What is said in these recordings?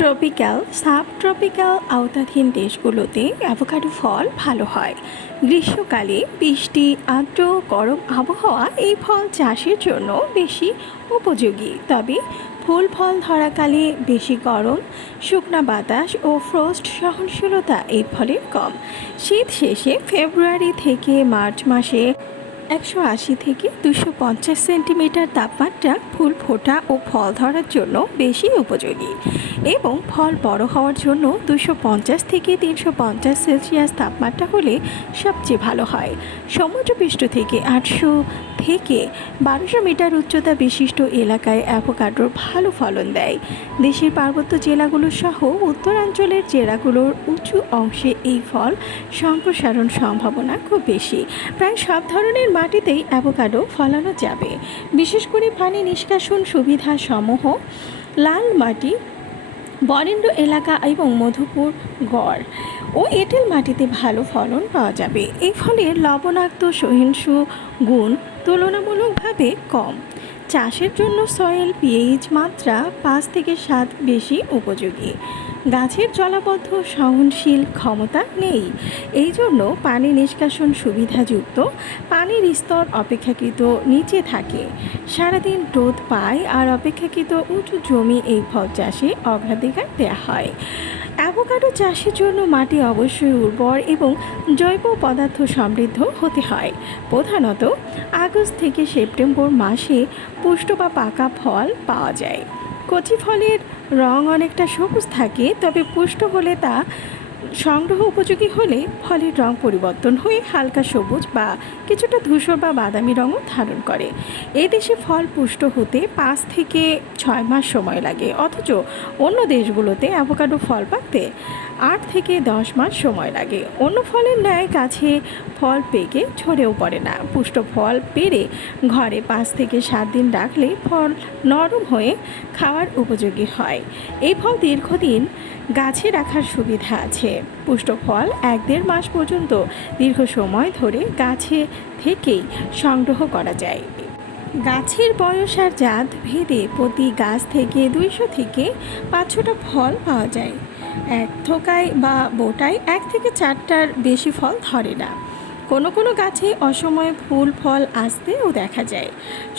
Tropical sub tropical আওতাধীন দেশগুলোতে avocado ফল ভালো হয়। গ্রীষ্মকালে বৃষ্টি, আর্দ্র গরম আবহাওয়া এই ফল চাষের জন্য বেশি উপযোগী। তবে ফুল ফল ধরাকালে বেশি গরম, শুকনা বাতাস ও ফ্রস্ট সহনশীলতা এই ফলের কম। শীত শেষে ফেব্রুয়ারি থেকে মার্চ মাসে একশো আশি থেকে দুশো পঞ্চাশ সেন্টিমিটার তাপমাত্রা ফুল ফোটা ও ফল ধরার জন্য বেশি উপযোগী। এবং ফল বড় হওয়ার জন্য দুশো পঞ্চাশ থেকে তিনশো পঞ্চাশ সেলসিয়াস তাপমাত্রা হলে সবচেয়ে ভালো হয়। সমুদ্রপৃষ্ঠ থেকে আটশো থেকে বারোশো মিটার উচ্চতা বিশিষ্ট এলাকায় অ্যাভোকাডোর ভালো ফলন দেয়। দেশের পার্বত্য জেলাগুলো সহ উত্তরাঞ্চলের জেলাগুলোর উঁচু অংশে এই ফল সম্প্রসারণ সম্ভাবনা খুব বেশি। প্রায় সব ধরনের মাটিতেই অ্যাভোকাডো ফলানো যাবে। বিশেষ করে পানি নিষ্কাশন সুবিধা সমূহ লাল মাটি বরেন্দ্র এলাকা এবং মধুপুর গড়। ও এঁটেল মাটিতে ভালো ফলন পাওয়া যাবে। এই ফলের লবণাক্ত সহিংসু গুণ তুলনামূলকভাবে কম। চাষের জন্য সয়েল পিএইচ মাত্রা পাঁচ থেকে সাত বেশি উপযোগী। গাছের জলাবদ্ধ, সহনশীল ক্ষমতা নেই। এই জন্য পানি নিষ্কাশন সুবিধাযুক্ত, পানির স্তর অপেক্ষাকৃত নিচে থাকে। সারাদিন রোদ পায় আর অপেক্ষাকৃত উঁচু জমি এই ফল চাষে অগ্রাধিকার দেওয়া হয়। অ্যাভোকাডো চাষের জন্য মাটি অবশ্যই উর্বর এবং জৈব পদার্থ সমৃদ্ধ হতে হয়। প্রধানত আগস্ট থেকে সেপ্টেম্বর মাসে পুষ্ট বা পাকা ফল পাওয়া যায়। কচি ফলের রং অনেকটা সবুজ থাকে, তবে পুষ্ট হলে তা সংগ্রহ উপযোগী হলে ফলের রং পরিবর্তন হয়ে হালকা সবুজ বা কিছুটা ধূসর বা বাদামি রঙও ধারণ করে। এই দেশে ফল পুষ্ট হতে পাঁচ থেকে ছয় মাস সময় লাগে। অথচ অন্য দেশগুলোতে অ্যাভোকাডো ফল পাকতে আট থেকে দশ মাস সময় লাগে। অন্য ফলের ন্যায় গাছে ফল পেকে ঝরেও পড়ে না। পুষ্ট ফল পেরে ঘরে পাঁচ থেকে সাত দিন রাখলে ফল নরম হয়ে খাওয়ার উপযোগী হয়। এই ফল দীর্ঘদিন গাছে রাখার সুবিধা আছে। পুষ্ট ফল এক দেড় মাস পর্যন্ত দীর্ঘ সময় ধরে গাছে থেকেই সংগ্রহ করা যায়। গাছের বয়স আর জাত ভেদে প্রতি গাছ থেকে দুইশো থেকে পাঁচশোটা ফল পাওয়া যায়। এক থোকায় বা বোটায় এক থেকে চারটার বেশি ফল ধরে না। কোনো কোনো গাছে অসময়ে ফুল, ফল আসতেও দেখা যায়।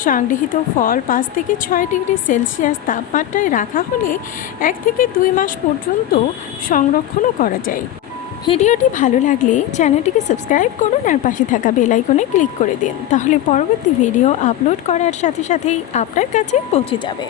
সংগৃহীত ফল পাঁচ থেকে ছয় ডিগ্রি সেলসিয়াস তাপমাত্রায় রাখা হলে এক থেকে দুই মাস পর্যন্ত সংরক্ষণও করা যায়। ভিডিওটি ভালো লাগলে চ্যানেলটিকে সাবস্ক্রাইব করুন আর পাশে থাকা বেল আইকনে ক্লিক করে দিন। তাহলে পরবর্তী ভিডিও আপলোড করার সাথে সাথেই আপনার কাছে পৌঁছে যাবে।